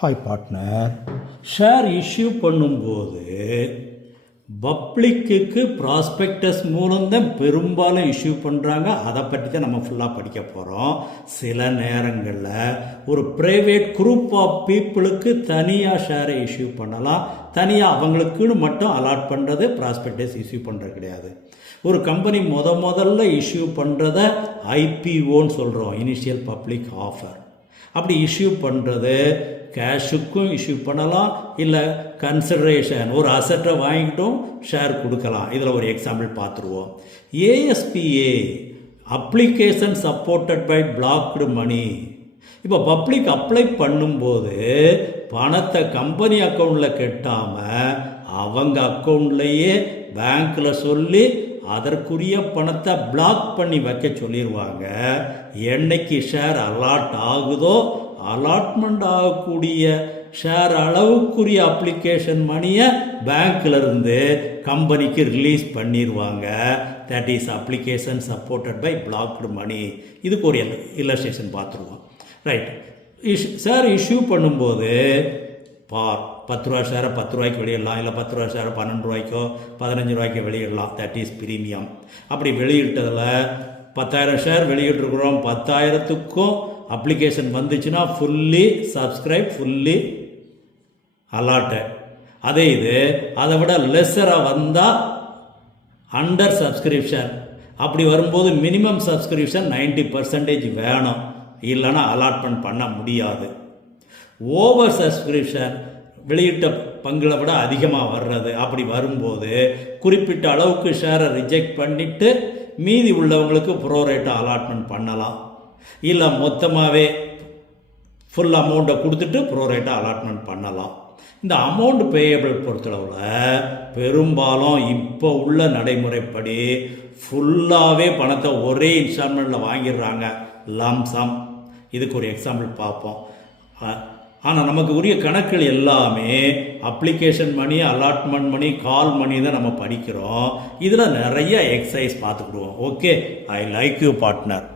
Hi partner. Share issue பண்ணும்போது பப்ளிக்கு prospectus மூலம்தான் பெரும்பாலும் இஷ்யூ பண்ணுறாங்க. அதை பற்றி தான் நம்ம ஃபுல்லாக படிக்க போகிறோம். சில நேரங்களில் ஒரு ப்ரைவேட் குரூப் ஆஃப் பீப்புளுக்கு தனியாக ஷேரை இஷ்யூ பண்ணலாம். தனியாக அவங்களுக்குன்னு மட்டும் அலாட் பண்ணுறது ப்ராஸ்பெக்டஸ் இஷ்யூ பண்ணுறது கிடையாது. ஒரு கம்பெனி முதல்ல இஷ்யூ பண்ணுறத ஐபிஓன்னு சொல்கிறோம், இனிஷியல் பப்ளிக் ஆஃபர். அப்படி இஷ்யூ பண்ணுறது கேஷுக்கும் இஷ்யூ பண்ணலாம், இல்லை கன்சிடரேஷன் ஒரு அசட்டை வாங்கிட்டும் ஷேர் கொடுக்கலாம். இதில் ஒரு எக்ஸாம்பிள் பார்த்துருவோம். ஏஎஸ்பிஏ அப்ளிகேஷன் சப்போர்ட்டட் பை பிளாக்டு மணி. இப்போ பப்ளிக் அப்ளை பண்ணும்போது பணத்தை கம்பெனி அக்கௌண்ட்டில் கட்டாமல் அவங்க அக்கௌண்ட்லேயே பேங்க்கில் சொல்லி அதற்குரிய பணத்தை பிளாக் பண்ணி வைக்க சொல்லிடுவாங்க. என்னைக்கு ஷேர் அலாட் ஆகுதோ அலாட்மெண்ட் ஆகக்கூடிய ஷேர் அளவுக்குரிய அப்ளிகேஷன் மணியை பேங்க்லேருந்து கம்பெனிக்கு ரிலீஸ் பண்ணிடுவாங்க. That is application supported by blocked money. இதுக்கு ஒரு இல்லஸ்ட்ரேஷன் பார்த்துருவோம். ரைட். ஷேர் இஷ்யூ பண்ணும்போது 10 ரூபா ஷேரை 10 ரூபாய்க்கு வெளியிடலாம், இல்லை 10 ரூபா ஷேரை 12 ரூபாய்க்கோ 15 ரூபாய்க்கு வெளியிடலாம். That is premium. அப்படி வெளியிட்டதில் 10,000 ஷேர் வெளியிட்டிருக்கிறோம். 10,000த்துக்கும் அப்ளிகேஷன் வந்துச்சுன்னா ஃபுல்லி சப்ஸ்கிரைப், ஃபுல்லி அலாட்டட். அதே இது அதை விட லெஸ்ஸராக வந்தால் அண்டர் சப்ஸ்கிரிப்ஷன். அப்படி வரும்போது மினிமம் சப்ஸ்கிரிப்ஷன் 90% வேணும், இல்லைன்னா அலாட்மெண்ட் பண்ண முடியாது. ஓவர் சப்ஸ்கிரிப்ஷன் வெளியிட்ட பங்குகளை விட அதிகமாக வர்றது. அப்படி வரும்போது குறிப்பிட்ட அளவுக்கு ஷேரை ரிஜெக்ட் பண்ணிவிட்டு மீதி உள்ளவங்களுக்கு ப்ரோரேட்டாக அலாட்மெண்ட் பண்ணலாம், இல்லை மொத்தமாகவே ஃபுல் அமௌண்ட்டை கொடுத்துட்டு ப்ரோரேட்டாக அலாட்மெண்ட் பண்ணலாம். இந்த அமௌண்ட் பேயபிள் பொறுத்தளவில் பெரும்பாலும் இப்போ உள்ள நடைமுறைப்படி ஃபுல்லாகவே பணத்தை ஒரே இன்ஸ்டால்மெண்ட்டில் வாங்கிடுறாங்க, லம்சம். இதுக்கு ஒரு எக்ஸாம்பிள் பார்ப்போம். ஆனால் நமக்கு உரிய கணக்குகள் எல்லாமே அப்ளிகேஷன் மணி, அலாட்மெண்ட் மணி, கால் மணி தான் நம்ம படிக்கிறோம். இதில் நிறைய எக்ஸசைஸ் பார்த்துக்கிடுவோம். Okay, I like you partner.